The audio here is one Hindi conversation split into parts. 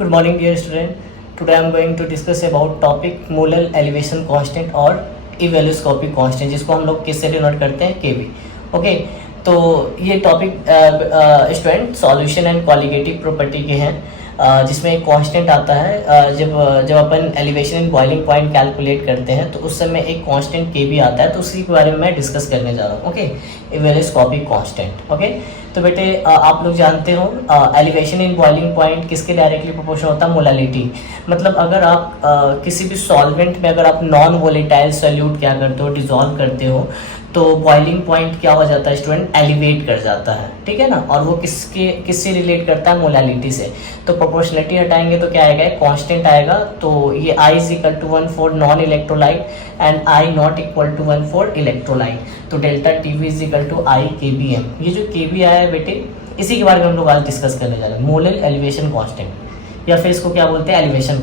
Good morning, dear student. Today I am going to discuss about topic molar elevation constant और evaluoscopic constant, जिसको हम लोग किससे डिनोट करते हैं, केवी. ओके, तो ये topic student solution and colligative property के हैं, जिसमें एक कांस्टेंट आता है. जब अपन elevation and boiling point calculate करते हैं तो उस समय एक कांस्टेंट के भी आता है, तो उसी के बारे में मैं डिस्कस करने जा रहा हूँ. Okay, इवेलोस्कोपिक constant. ओके, तो बेटे आप लोग जानते हो एलिवेशन इन बॉइलिंग पॉइंट किसके डायरेक्टली प्रोपोर्शनल होता है, मोलालिटी. मतलब अगर आप किसी भी सॉल्वेंट में अगर आप नॉन वोलेटाइल सॉल्यूट क्या करते हो, डिजोल्व करते हो, तो बॉइलिंग पॉइंट क्या हो जाता है स्टूडेंट, एलिवेट कर जाता है. ठीक है ना. और वो किससे रिलेट करता है, मोलालिटी से. तो प्रोपोर्शनलिटी हटाएंगे तो क्या आएगा, कांस्टेंट आएगा. तो ये I is equal to 1 for non electrolyte and I not equal to 1 for electrolyte. तो delta TV is equal to I KBM. ये जो KB आया है बेटे, इसी के बारे में हम लोग आज डिस्कस करने जा रहे हैं. मोलर एलिवेशन कांस्टेंट, या फिर इसको क्या बोलते हैं, elevation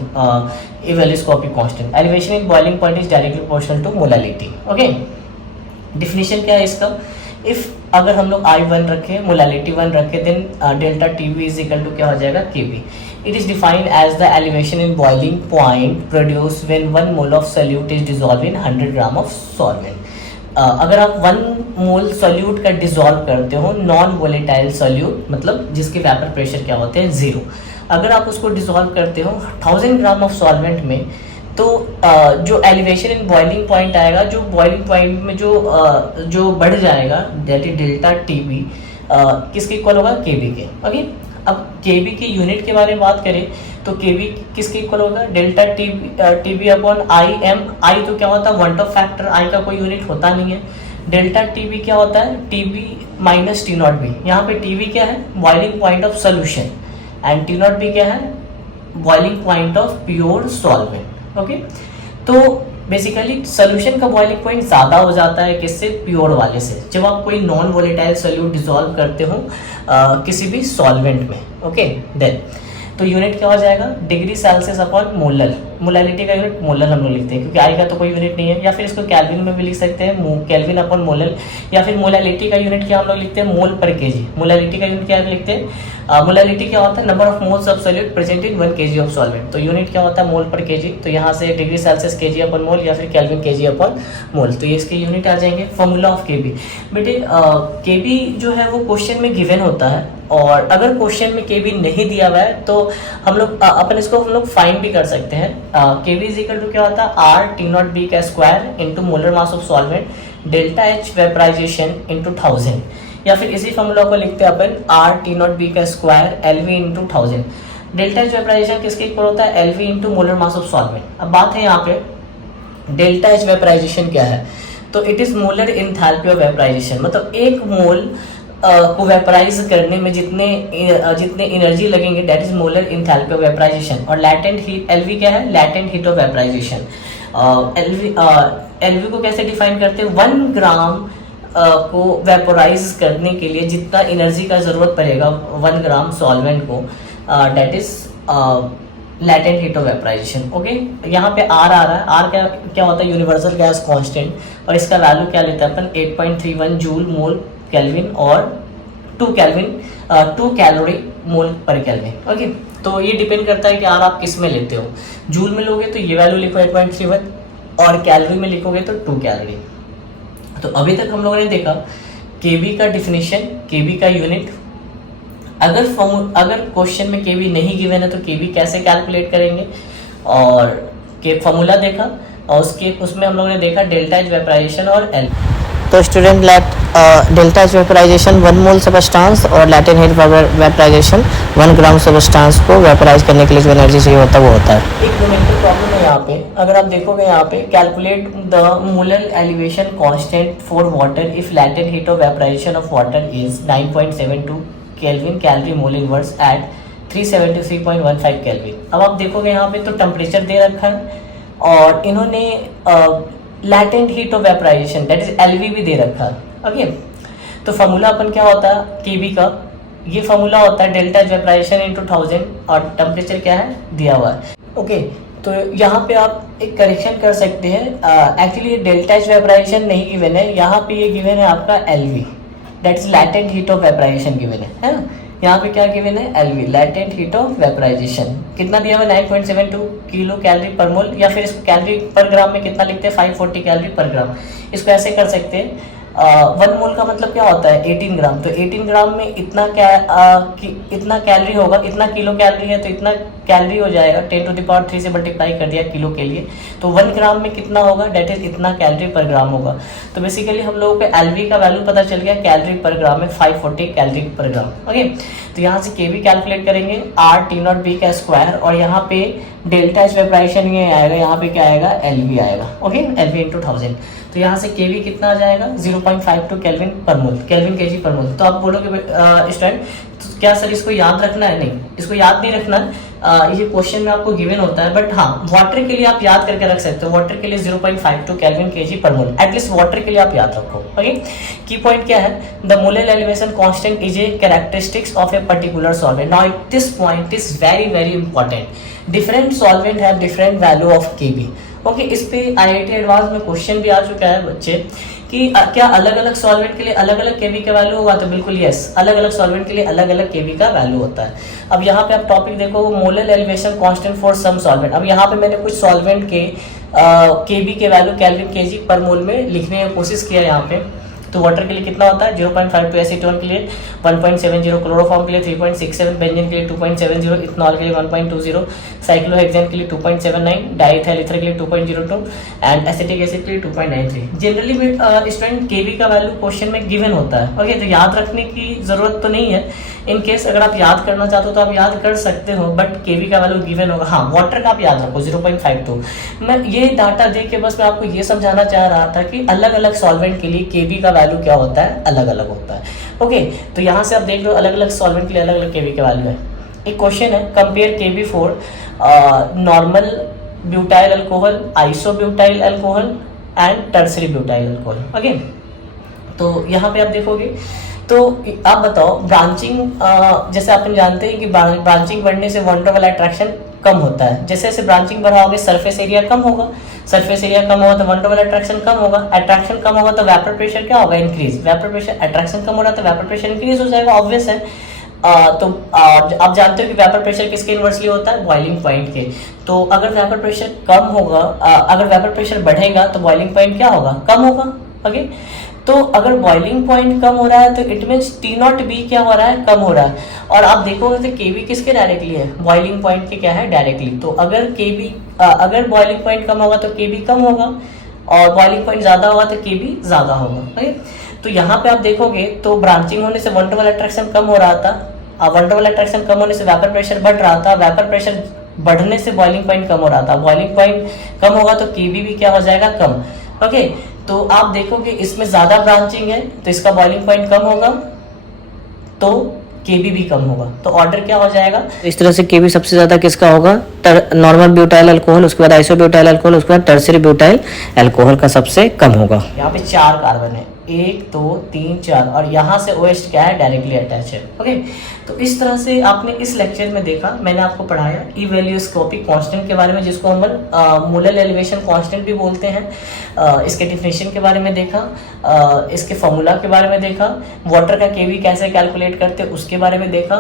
ebullioscopic constant. Elevation in boiling point is directly proportional to molality. Okay, definition क्या है इसका. इफ अगर हम लोग I1 रखें, मोलालिटी 1 रखें, then delta TV is equal to क्या हो जाएगा, KB. It is defined as the elevation in boiling point produce when 1 mole of solute is dissolve in 100 gram of solvent. अगर आप 1 मोल सोल्यूट का डिसॉल्व करते हो, नॉन वोलेटाइल सोल्यूट, मतलब जिसके वेपर प्रेशर क्या होते हैं, 0, अगर आप उसको डिसॉल्व करते हो 1000 ग्राम ऑफ सॉल्वेंट में, तो जो एलिवेशन इन बॉइलिंग पॉइंट आएगा, जो बॉइलिंग पॉइंट में जो बढ़ जाएगा, दैट इज डेल्टा टीबी, किसके इक्वल होगा, केबी के. ओके, अब केबी की यूनिट के बारे में बात करें तो केबी किसके इक्वल होगा, delta TB upon I M. I तो क्या होता है, वन ऑफ फैक्टर, आई का कोई यूनिट होता नहीं है. डेल्टा टीबी क्या होता है, TB minus T naught B. यहाँ पे टीबी क्या है, boiling point of solution, and T naught B क्या है, boiling point of pure solvent. Okay, तो बेसिकली सोल्यूशन का बॉइलिंग पॉइंट ज़्यादा हो जाता है किससे, प्योर वाले से, जब आप कोई नॉन वोलेटाइल सोल्यूट डिसॉल्व करते हो किसी भी सॉल्वेंट में. ओके, देन तो यूनिट क्या हो जाएगा, degree Celsius upon molar. Molality का यूनिट मोलर हम लोग लिखते हैं, क्योंकि आई का तो कोई यूनिट नहीं है. या फिर इसको केल्विन में भी लिख सकते हैं, केल्विन अपॉन मोलर. या फिर मोलालिटी का यूनिट क्या हम लोग लिखते हैं, मोल पर केजी. मोलालिटी का यूनिट क्या लिखते हैं, मोलालिटी क्या होता है, number of moles of solute present in 1 kg of solvent. तो यूनिट क्या होता है, मोल पर केजी. तो यहाँ से degree Celsius KG upon mole, या फिर केल्विन केजी अपॉन मोल, तो ये इसके यूनिट आ जाएंगे. फॉर्मूला ऑफ केबी, बेटे केबी जो है वो क्वेश्चन में गिवन होता है, और अगर क्वेश्चन में केबी नहीं दिया हुआ है तो हम लोग अपन इसको हम लोग फाइंड भी कर सकते हैं. केबी इज इक्वल टू क्या होता है, आर टी नॉट बी का square into molar mass of solvent, delta H vaporization into 1000. या फिर इसी फॉर्मूला को लिखते हैं अपन, आर टी नॉट बी का square L V into 1000. Delta H vaporization किसके इक्वल होता है, L V into molar mass of solvent. अब बात है यहाँ पे डेल्टा एच वेपराइजेशन क्या है, तो it is molar enthalpy of vaporization. मतलब एक मोल को वेपराइज करने में जितने एनर्जी लगेंगे, that is molar enthalpy of vaporization. और लैटेंट हीट, एलवी क्या है, latent heat of vaporization. LV को कैसे डिफाइन करते हैं, 1 ग्राम को वेपोराइज करने के लिए जितना एनर्जी का जरूरत पड़ेगा 1 ग्राम सॉल्वेंट को, that is latent heat of vaporization. Okay, यहाँ पे आर आ रहा है. आर क्या होता है, यूनिवर्सल गैस कांस्टेंट, और इसका वैल्यू क्या लेते हैं अपन, 8.31 जूल मोल केल्विन और 2 कैलोरी मोल पर केल्विन. ओके, तो ये डिपेंड करता है कि आर आप किस में लेते हो. जूल में लोगे तो ये वैल्यू लिखो 8.31, और कैलोरी में लिखोगे तो 2 कैलोरी. तो अभी तक हम लोगों ने देखा केबी का डिफिनीशन, केबी का यूनिट. अगर क्वेश्चन में केबी नहीं गिवन है तो केबी कैसे कैलकुलेट करेंगे, और के फॉर्मूला देखा, और उसमें हम लोगों ने देखा डेल्टा एच वेपराइजेशन और एल. तो स्टूडेंट डेल्टा एच वेपराइजेशन 1 मोल सबस्टांस और लैटेंट हीट वेपराइजेशन 1 ग्राम सबस्टांस को वेपराइज करने के लिए जो एनर्जी चाहिए होता है वो होता है. एक न्यूमेरिकल प्रॉब्लम है यहाँ पे, अगर आप देखोगे यहाँ पे, calculate the molar elevation constant for water if latent heat of vaporization of water is 9.72 kelvin calorie mole inverse at 373.15 kelvin. अब आप देखोगे यहाँ पे तो टेम्परेचर दे रखा है, और इन्होंने latent heat of vaporization that is LV भी दे रखा है. ओके, तो फॉर्मूला अपन क्या होता है केबी का, ये फॉर्मूला होता है डेल्टा एच वेपराइजेशन इंटू 1000, और टेम्परेचर क्या है दिया हुआ है. ओके, तो यहाँ पे आप एक करेक्शन कर सकते हैं. एक्चुअली ये डेल्टा एच वेपराइजेशन नहीं गिवन है, यहाँ पे ये गिवन है आपका LV, that is latent heat of vaporisation given है ना. यहाँ पे क्या गिवन है, LV latent heat of vaporisation कितना दिया हुआ 9.72 किलो कैलोरी पर मोल, या फिर इसको कैलोरी पर ग्राम में कितना लिखते हैं 540 कैलोरी पर ग्राम। इसको ऐसे कर सकते हैं 1 मोल का मतलब क्या होता है 18 ग्राम, तो 18 ग्राम में इतना इतना कैलोरी होगा, इतना किलो कैलोरी है तो इतना कैलोरी हो जाएगा, 10⁻³ से मल्टीप्लाई कर दिया किलो के लिए, तो 1 ग्राम में कितना होगा, डेट इज इतना कैलोरी पर ग्राम होगा। तो बेसिकली हम लोगों को LV का वैल्यू पता चल गया, कैलोरी पर ग्राम में 540 कैलोरी पर ग्राम। ओके, तो यहाँ से केवी कैलकुलेट करेंगे RT0B का स्क्वायर, और यहाँ पे डेल्टा एच वेपराइजेशन ये आएगा, यहाँ पे क्या आएगा LV आएगा। ओके, LV × 1000, तो यहाँ से केवी कितना आ जाएगा 0.52 केल्विन पर मोल, केल्विन केजी पर मोल। तो आप बोलोगे स्टूडेंट तो क्या सर इसको याद रखना है? नहीं, इसको याद नहीं रखना, ये क्वेश्चन में आपको गिवन होता है, बट हाँ वाटर के लिए आप याद करके रख सकते हो। वाटर के लिए 0.52 केल्विन केजी पर मोल, एटलीस्ट वाटर के लिए आप याद रखो। ओके, की पॉइंट क्या है, the molar elevation constant is a characteristics of a particular solvent. Now this point is very very important. Different solvent have different value of KB. Okay, इस पे IIT एडवांस में क्वेश्चन भी आ चुका है बच्चे कि क्या अलग अलग सॉल्वेंट के लिए अलग अलग केवी का वैल्यू होगा, तो बिल्कुल यस, अलग अलग सॉल्वेंट के लिए अलग अलग केवी का वैल्यू होता है। अब यहाँ पे आप टॉपिक देखो, molar elevation constant for some solvent. अब यहाँ पे मैंने कुछ सॉल्वेंट के केवी के वैल्यू केल्विन केजी पर मोल में लिखने की कोशिश किया यहाँ पे। तो वाटर के लिए कितना होता है 0.52 एसीटोन के लिए 1.70, क्लोरोफॉर्म के लिए 3.67, बेंजीन के लिए 2.70, इथनॉल के लिए 1.20, साइक्लोहेक्सेन के लिए 2.79, डाइएथाइल ईथर के लिए 2.02 एंड एसिटिक एसिड के लिए 2.93। जनरली स्टूडेंट केवी का वैल्यू क्वेश्चन में गिवन होता है। ओके, तो याद रखने की जरूरत तो नहीं है। इन केस अगर आप याद करना चाहते हो तो आप याद कर सकते हो, बट केवी का वैल्यू गिवन होगा। हाँ, वाटर का आप याद रखो 0.52। मैं ये डाटा देख के बस मैं आपको ये समझाना चाह रहा था कि अलग अलग सॉल्वेंट के लिए केवी का वैल्यू क्या होता है, अलग अलग होता है। ओके, तो यहाँ से आप देख लो अलग अलग सॉल्वेंट के लिए अलग अलग केवी का वैल्यू है। एक क्वेश्चन है, compare KV for normal butyl alcohol, isobutyl alcohol and tertiary butyl alcohol. Okay, तो यहाँ पे आप देखोगे तो आप बताओ ब्रांचिंग, जैसे आप जानते हैं कि ब्रांचिंग बढ़ने से वन टू वन अट्रैक्शन कम होता है। जैसे जैसे ब्रांचिंग बढ़ाओगे सरफेस एरिया कम होगा, सरफेस एरिया कम होगा तो वन टू वन अट्रैक्शन कम होगा, अट्रैक्शन कम होगा तो वेपर प्रेशर क्या होगा, इंक्रीज। वेपर प्रेशर, अट्रैक्शन कम हो रहा है तो वेपर प्रेशर इंक्रीज हो जाएगा, ऑब्वियस है। तो आप जानते हो कि वेपर प्रेशर किसके इनवर्सली होता है, बॉइलिंग पॉइंट के। तो अगर वेपर प्रेशर कम होगा, अगर वेपर प्रेशर बढ़ेगा तो बॉइलिंग पॉइंट क्या होगा, कम होगा। ओके, तो अगर बॉइलिंग पॉइंट कम हो रहा है तो इट मीन्स T0B क्या हो रहा है, कम हो रहा है। और आप देखोगे तो केवी किसके डायरेक्टली है, बॉइलिंग पॉइंट के क्या है, डायरेक्टली। तो अगर केवी अगर बॉइलिंग पॉइंट कम होगा तो केवी कम होगा, और बॉइलिंग पॉइंट ज्यादा होगा तो केवी ज्यादा होगा। ओके, तो यहाँ पे आप देखोगे तो ब्रांचिंग होने से वन टू वन अट्रैक्शन कम हो रहा था, वन टू वन अट्रैक्शन कम होने से वेपर प्रेशर बढ़ रहा था, वेपर प्रेशर बढ़ने से बॉइलिंग पॉइंट कम हो रहा था, बॉइलिंग पॉइंट कम होगा तो केवी भी क्या हो जाएगा, कम। ओके, तो आप देखोगे इसमें ज्यादा ब्रांचिंग है तो इसका बॉइलिंग पॉइंट कम होगा तो केबी भी कम होगा। तो ऑर्डर क्या हो जाएगा, तो इस तरह से केबी सबसे ज्यादा किसका होगा, नॉर्मल ब्यूटाइल अल्कोहल, उसके बाद आइसोब्यूटाइल अल्कोहल, उसके बाद टर्सरी ब्यूटाइल अल्कोहल का सबसे कम होगा। यहाँ पे 4 कार्बन है, 1 2 3 4, और यहाँ से OH क्या है, डायरेक्टली अटैच है। ओके, तो इस तरह से आपने इस लेक्चर में देखा, मैंने आपको पढ़ाया इवैल्यूस्कोपिक कांस्टेंट के बारे में, जिसको हम मोलर एलिवेशन कांस्टेंट भी बोलते हैं। इसके डिफिनेशन के बारे में देखा, इसके फॉर्मूला के बारे में देखा, वाटर का केवी कैसे कैलकुलेट करते हैं उसके बारे में देखा,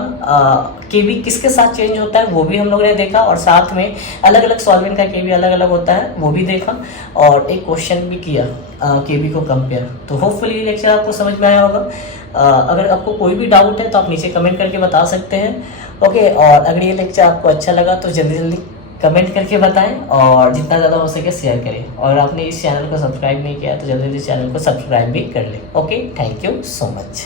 केवी किसके साथ चेंज होता है वो भी हम लोगों ने देखा, और साथ में अलग अलग सॉल्वेंट का केवी अलग अलग होता है वो भी देखा, और एक क्वेश्चन भी किया केवी को कंपेयर। तो होपफुली ये लेक्चर आपको समझ में आया होगा। अगर आपको कोई भी डाउट है तो आप नीचे कमेंट करके बता सकते हैं। ओके, और अगर ये लेक्चर आपको अच्छा लगा तो जल्दी जल्दी कमेंट करके बताएं, और जितना ज़्यादा हो सके शेयर करें, और आपने इस चैनल को सब्सक्राइब नहीं किया तो जल्दी जल्दी चैनल को सब्सक्राइब भी कर लें। Okay, thank you so much.